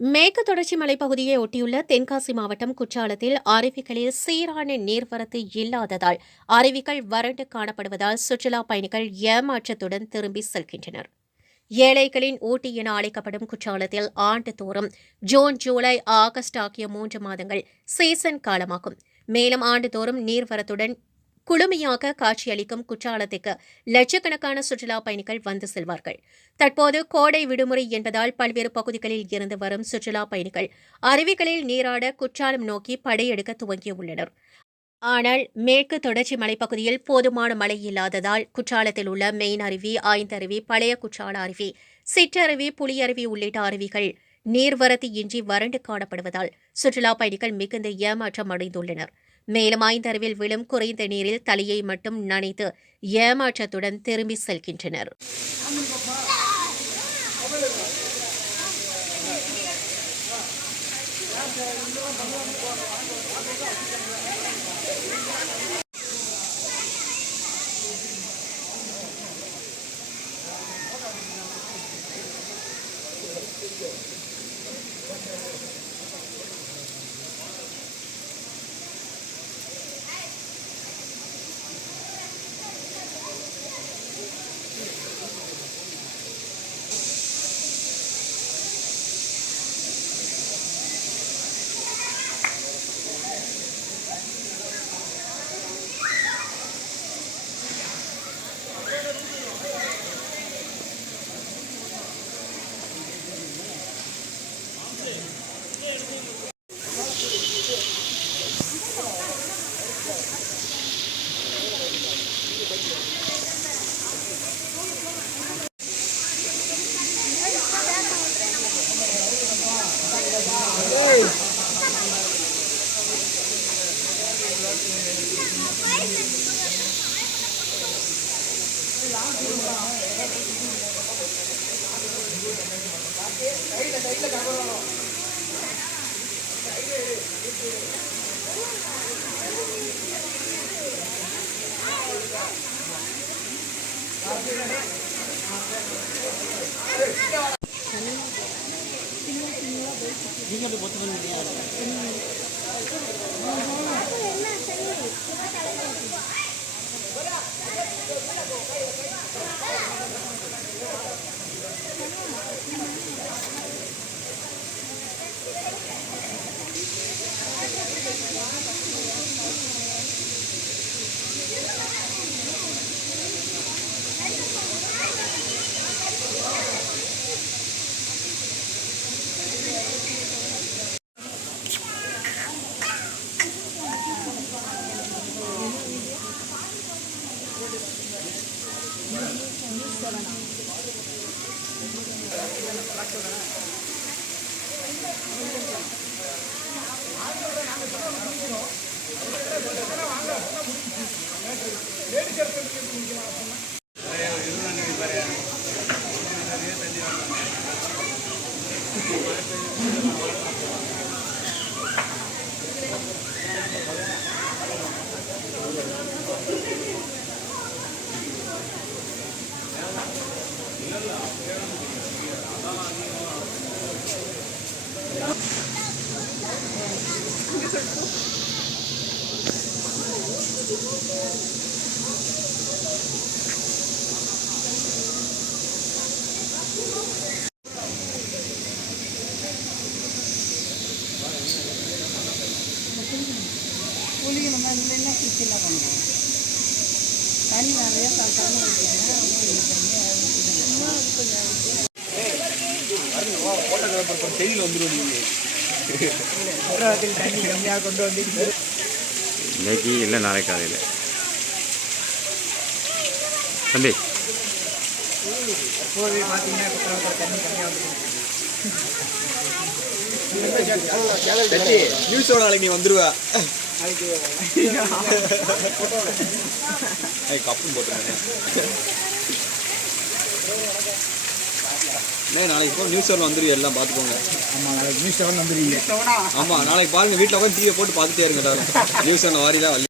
மேற்கு தொடர்ச்சி மலைப்பகுதியை ஒட்டியுள்ள தென்காசி மாவட்டம் குற்றாலத்தில் அருவிகளில் சீரான நீர்வரத்து இல்லாததால் அருவிகள் வறண்டு காணப்படுவதால் சுற்றுலாப் பயணிகள் ஏமாற்றத்துடன் திரும்பி செல்கின்றனர். ஏழைகளின் ஊட்டி என அழைக்கப்படும் குற்றாலத்தில் ஆண்டுதோறும் ஜூன், ஜூலை, ஆகஸ்ட் ஆகிய 3 மாதங்கள் சீசன் காலமாகும். மேலும் ஆண்டுதோறும் நீர்வரத்துடன் குளுமையாக காட்சியளிக்கும் குற்றாலத்துக்கு லட்சக்கணக்கான சுற்றுலாப் பயணிகள் வந்து செல்வார்கள். தற்போது கோடை விடுமுறை என்பதால் பல்வேறு பகுதிகளில் இருந்து வரும் சுற்றுலாப் பயணிகள் அருவிகளில் நீராட குற்றாலம் நோக்கி படையெடுக்க துவங்கியுள்ளனர். ஆனால் மேற்கு தொடர்ச்சி மலைப்பகுதியில் போதுமான மழை இல்லாததால் குற்றாலத்தில் உள்ள மெயின் அருவி, ஐந்தருவி, பழைய குற்றால அருவி, சிற்றருவி, புலியருவி உள்ளிட்ட அருவிகள் நீர்வரத்து இன்றி வறண்டு காணப்படுவதால் சுற்றுலாப் பயணிகள் மிகுந்த ஏமாற்றம் அடைந்துள்ளனர். மேலும் ஐந்தருவில் விழும் குறைந்த நீரில் தலையை மட்டும் நனைத்து ஏமாற்றத்துடன் திரும்பி செல்கின்றனர். புளிக்கணுமா இல்லைன்னா கிச்சனில் பண்ணுவோம். தண்ணி நிறையா சாப்பிட்டாலும் செய்தியில் வந்துடும். தண்ணி கம்மியாக கொண்டு வந்து இன்னைக்கு இல்லை நாளைக்கு காலையில் தம்பி எப்போது பார்த்தீங்கன்னா தண்ணி கம்மியாக வந்து நியூஸோட நாளைக்கு நீ வந்துடுவா. கப்பும் போட்டுருந்தேன். நாளைக்கு இப்போ நியூஸ் செவன் வந்துருவீங்க, எல்லாம் பார்த்துக்கோங்க. ஆமாம், நாளைக்கு நியூஸ் செவன் வந்துடுவீங்க. ஆமாம், நாளைக்கு பாருங்கள், வீட்டில் உட்காந்து டிவியை போட்டு பார்த்துட்டே இருங்க. News seven வாரிதான்